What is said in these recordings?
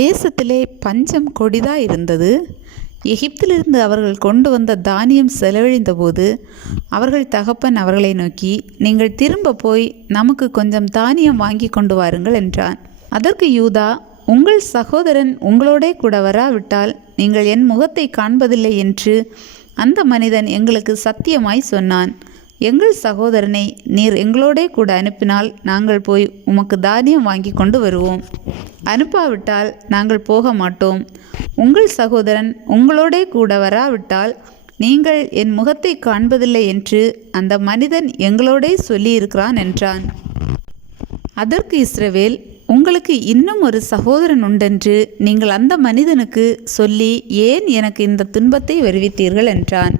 தேசத்திலே பஞ்சம் கொடிதாய் இருந்தது. எகிப்திலிருந்து அவர்கள் கொண்டு வந்த தானியம் செலவழிந்த போது அவர்கள் தகப்பன் அவர்களை நோக்கி, நீங்கள் திரும்ப போய் நமக்கு கொஞ்சம் தானியம் வாங்கி கொண்டு வாருங்கள் என்றான். அதற்கு யூதா, உங்கள் சகோதரன் உங்களோடே கூட வராவிட்டால் நீங்கள் என் முகத்தை காண்பதில்லை என்று அந்த மனிதன் எங்களுக்கு சத்தியமாய் சொன்னான். எங்கள் சகோதரனை நீர் எங்களோடே கூட அனுப்பினால் நாங்கள் போய் உமக்கு தானியம் வாங்கி கொண்டு வருவோம். அனுப்பாவிட்டால் நாங்கள் போக மாட்டோம். உங்கள் சகோதரன் உங்களோடே கூட வராவிட்டால் நீங்கள் என் முகத்தை காண்பதில்லை என்று அந்த மனிதன் எங்களோடே சொல்லியிருக்கிறான் என்றான். அதற்கு இஸ்ரவேல், உங்களுக்கு இன்னும் ஒரு சகோதரன் உண்டென்று நீங்கள் அந்த மனிதனுக்கு சொல்லி ஏன் எனக்கு இந்த துன்பத்தை வருவித்தீர்கள் என்றான்.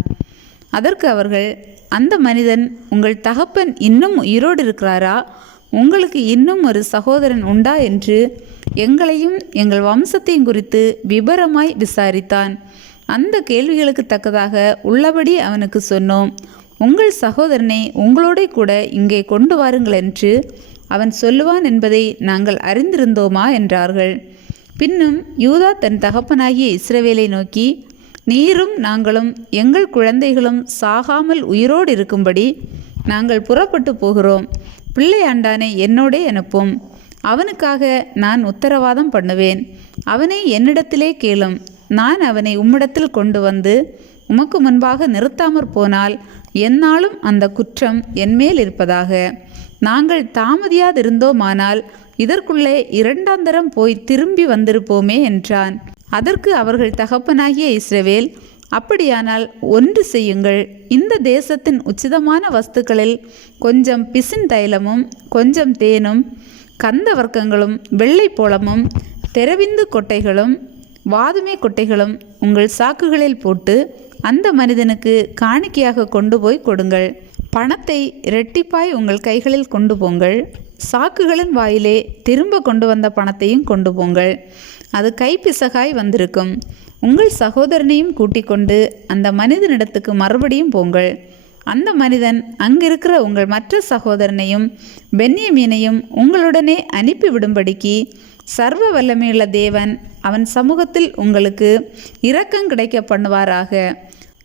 அதற்கு அவர்கள், அந்த மனிதன், உங்கள் தகப்பன் இன்னும் உயிரோடு இருக்கிறாரா? உங்களுக்கு இன்னும் ஒரு சகோதரன் உண்டா என்று எங்களையும் எங்கள் வம்சத்தையும் குறித்து விபரமாய் விசாரித்தான். அந்த கேள்விகளுக்கு தக்கதாக உள்ளபடி அவனுக்கு சொன்னோம். உங்கள் சகோதரனை உங்களோட கூட இங்கே கொண்டு வாருங்கள் என்று அவன் சொல்லுவான் என்பதை நாங்கள் அறிந்திருந்தோமா என்றார்கள். பின்னும் யூதா தன் தகப்பனாகிய இஸ்ரவேலை நோக்கி, நீரும் நாங்களும் எங்கள் குழந்தைகளும் சாகாமல் உயிரோடு இருக்கும்படி நாங்கள் புறப்பட்டு போகிறோம். பிள்ளையாண்டானை என்னோடே அனுப்பும். அவனுக்காக நான் உத்தரவாதம் பண்ணுவேன். அவனை என்னிடத்திலே கேளும். நான் அவனை உம்மிடத்தில் கொண்டு வந்து உமக்கு முன்பாக நிறுத்தாமற் போனால் எந்நாளும் அந்த குற்றம் என்மேல் இருப்பதாக. நாங்கள் தாமதியாதிருந்தோமானால் இதற்குள்ளே இரண்டாந்தரம் போய் திரும்பி வந்திருப்போமே என்றான். அதற்கு அவர்கள் தகப்பனாகிய இஸ்ரவேல், அப்படியானால் ஒன்று செய்யுங்கள். இந்த தேசத்தின் உச்சிதமான வஸ்துக்களில் கொஞ்சம் பிசின் தைலமும் கொஞ்சம் தேனும் கந்த வர்க்கங்களும் வெள்ளைப்போளமும் தெரவிந்து கொட்டைகளும் வாதுமை கொட்டைகளும் உங்கள் சாக்குகளில் போட்டு அந்த மனிதனுக்கு காணிக்கையாக கொண்டு போய் கொடுங்கள். பணத்தை இரட்டிப்பாய் உங்கள் கைகளில் கொண்டு போங்கள். சாக்குகளின் வாயிலே திரும்ப கொண்டு வந்த பணத்தையும் கொண்டு போங்கள். அது கைப்பிசகாய் வந்திருக்கும். உங்கள் சகோதரனையும் கூட்டிக் கொண்டு அந்த மனிதனிடத்துக்கு மறுபடியும் போங்கள். அந்த மனிதன் அங்கிருக்கிற உங்கள் மற்ற சகோதரனையும் பென்யமீனையும் உங்களுடனே அனுப்பிவிடும்படிக்கு சர்வ வல்லமையுள்ள தேவன் அவன் சமூகத்தில் உங்களுக்கு இரக்கம் கிடைக்க பண்ணுவாராக.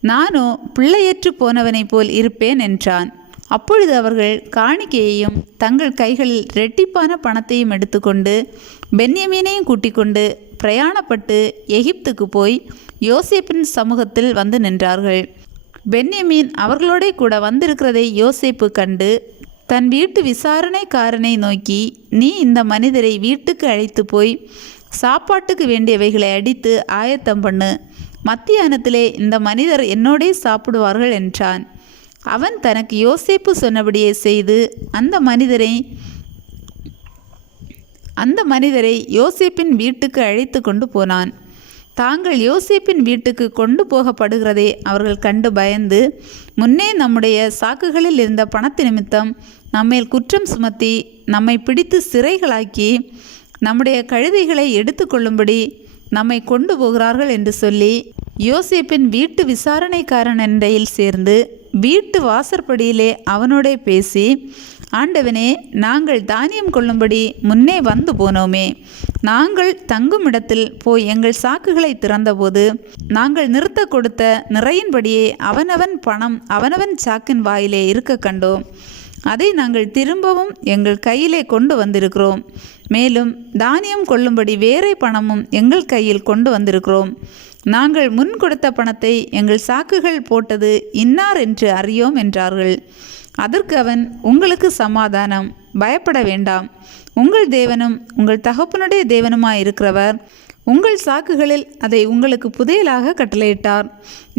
நானோ பிள்ளையற்று போனவனைப் போல் இருப்பேன் என்றான். அப்பொழுது அவர்கள் காணிக்கையையும் தங்கள் கைகளில் இரட்டிப்பான பணத்தையும் எடுத்துக்கொண்டு பென்யமீனையும் கூட்டிக் கொண்டு பிரயாணப்பட்டு எகிப்துக்கு போய் யோசேப்பின் சமூகத்தில் வந்து நின்றார்கள். பென்யமீன் அவர்களோட கூட வந்திருக்கிறதை யோசேப்பு கண்டு தன் வீட்டு விசாரணைக்காரனை நோக்கி, நீ இந்த மனிதரை வீட்டுக்கு அழைத்து போய் சாப்பாட்டுக்கு வேண்டியவைகளை அடித்து ஆயத்தம் பண்ணு. மத்தியானத்திலே இந்த மனிதர் என்னோடே சாப்பிடுவார்கள் என்றான். அவன் தனக்கு யோசேப்பு சொன்னபடியே செய்து அந்த மனிதரை யோசேப்பின் வீட்டுக்கு அழைத்து கொண்டு போனான். தாங்கள் யோசேப்பின் வீட்டுக்கு கொண்டு போகப்படுகிறதை அவர்கள் கண்டு பயந்து, முன்னே நம்முடைய சாக்குகளில் இருந்த பணத்து நிமித்தம் நம்மேல் குற்றம் சுமத்தி நம்மை பிடித்து சிறைகளாக்கி நம்முடைய கழுதைகளை எடுத்து கொள்ளும்படி நம்மை கொண்டு போகிறார்கள் என்று சொல்லி யோசேப்பின் வீட்டு விசாரணைக்காரனிடையில் சேர்ந்து வீட்டு வாசற்படியிலே அவனோடே பேசி, ஆண்டவனே, நாங்கள் தானியம் கொள்ளும்படி முன்னே வந்து போனோமே. நாங்கள் தங்கும் இடத்தில் போய் எங்கள் சாக்குகளை திறந்தபோது நாங்கள் நிறுத்த கொடுத்த நிறையின்படியே அவனவன் பணம் அவனவன் சாக்கின் வாயிலே இருக்க கண்டோம். அதை நாங்கள் திரும்பவும் எங்கள் கையிலே கொண்டு வந்திருக்கிறோம். மேலும் தானியம் கொள்ளும்படி வேறே பணமும் எங்கள் கையில் கொண்டு வந்திருக்கிறோம். நாங்கள் முன் கொடுத்த பணத்தை எங்கள் சாக்குகள் போட்டது இன்னார் என்று அறியோம் என்றார்கள். அதற்கு அவன், உங்களுக்கு சமாதானம், பயப்பட வேண்டாம். உங்கள் தேவனும் உங்கள் தகப்பனுடைய தேவனுமாயிருக்கிறவர் உங்கள் சாக்குகளில் அதை உங்களுக்கு புதையலாக கட்டளையிட்டார்.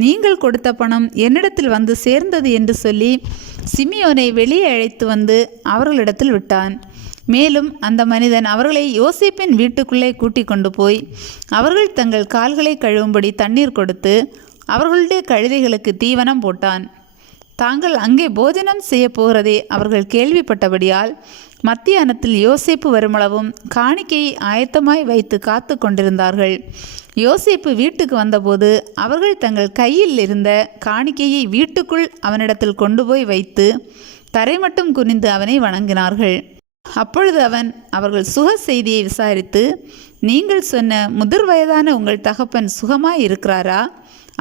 நீங்கள் கொடுத்த பணம் என்னிடத்தில் வந்து சேர்ந்தது என்று சொல்லி சிமியோனை வெளியே அழைத்து வந்து அவர்களிடத்தில் விட்டான். மேலும் அந்த மனிதன் அவர்களை யோசேப்பின் வீட்டுக்குள்ளே கூட்டிக் கொண்டு போய் அவர்கள் தங்கள் கால்களை கழுவும்படி தண்ணீர் கொடுத்து அவர்களுடைய கழுதைகளுக்கு தீவனம் போட்டான். தாங்கள் அங்கே போஜனம் செய்ய போகிறதை அவர்கள் கேள்விப்பட்டபடியால் மத்தியானத்தில் யோசேப்பு வருமளவும் காணிக்கையை ஆயத்தமாய் வைத்து காத்து கொண்டிருந்தார்கள். யோசேப்பு வீட்டுக்கு வந்தபோது அவர்கள் தங்கள் கையில் இருந்த காணிக்கையை வீட்டுக்குள் அவனிடத்தில் கொண்டு போய் வைத்து தரை மட்டும் குனிந்து அவனை வணங்கினார்கள். அப்பொழுது அவன் அவர்கள் சுக செய்தியை விசாரித்து, நீங்கள் சொன்ன முதிர் வயதான உங்கள் தகப்பன் சுகமாய் இருக்கிறாரா?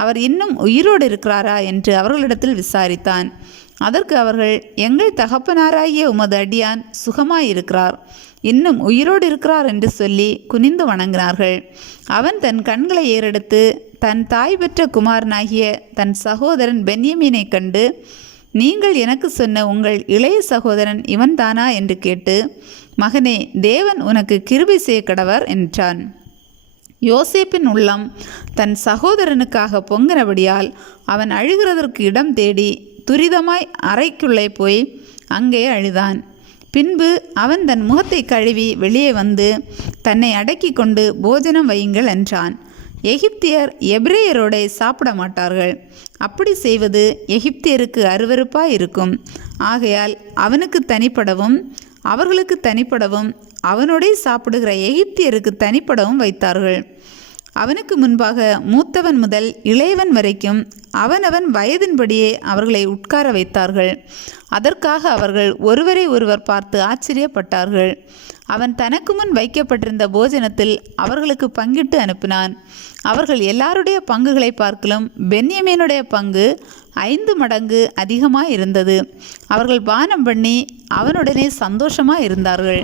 அவர் இன்னும் உயிரோடு இருக்கிறாரா என்று அவர்களிடத்தில் விசாரித்தான். அதற்கு அவர்கள், எங்கள் தகப்பனாராகிய உமது அடியான் சுகமாயிருக்கிறார், இன்னும் உயிரோடு இருக்கிறார் என்று சொல்லி குனிந்து வணங்கினார்கள். அவன் தன் கண்களை ஏறெடுத்து தன் தாய் பெற்ற குமாரனாகிய தன் சகோதரன் பென்யமீனை கண்டு, நீங்கள் எனக்கு சொன்ன உங்கள் இளைய சகோதரன் இவன்தானா என்று கேட்டு, மகனே, தேவன் உனக்கு கிருபை செய்ய கடவர் என்றான். யோசேப்பின் உள்ளம் தன் சகோதரனுக்காக பொங்கினபடியால் அவன் அழுகிறதற்கு இடம் தேடி துரிதமாய் அறைக்குள்ளே போய் அங்கே அழுதான். பின்பு அவன் தன் முகத்தை கழுவி வெளியே வந்து தன்னை அடக்கி கொண்டு போஜனம் வையுங்கள் என்றான். எகிப்தியர் எபிரேயரோட சாப்பிட மாட்டார்கள். அப்படி செய்வது எகிப்தியருக்கு அருவருப்பாய் இருக்கும். ஆகையால் அவனுக்கு தனிப்படவும் அவர்களுக்கு தனிப்படவும் அவனோடே சாப்பிடுகிற எகிப்தியருக்கு தனிப்படவும் வைத்தார்கள். அவனுக்கு முன்பாக மூத்தவன் முதல் இளையவன் வரைக்கும் அவனவன் வயதின்படியே அவர்களை உட்கார வைத்தார்கள். அதற்காக அவர்கள் ஒருவரை ஒருவர் பார்த்து ஆச்சரியப்பட்டார்கள். அவன் தனக்கு முன் வைக்கப்பட்டிருந்த போஜனத்தில் அவர்களுக்கு பங்கிட்டு அனுப்பினான். அவர்கள் எல்லாருடைய பங்குகளை பார்க்கலும் பென்யமீனுடைய பங்கு 5 மடங்கு அதிகமாக இருந்தது. அவர்கள் பானம் பண்ணி அவனுடனே சந்தோஷமாக இருந்தார்கள்.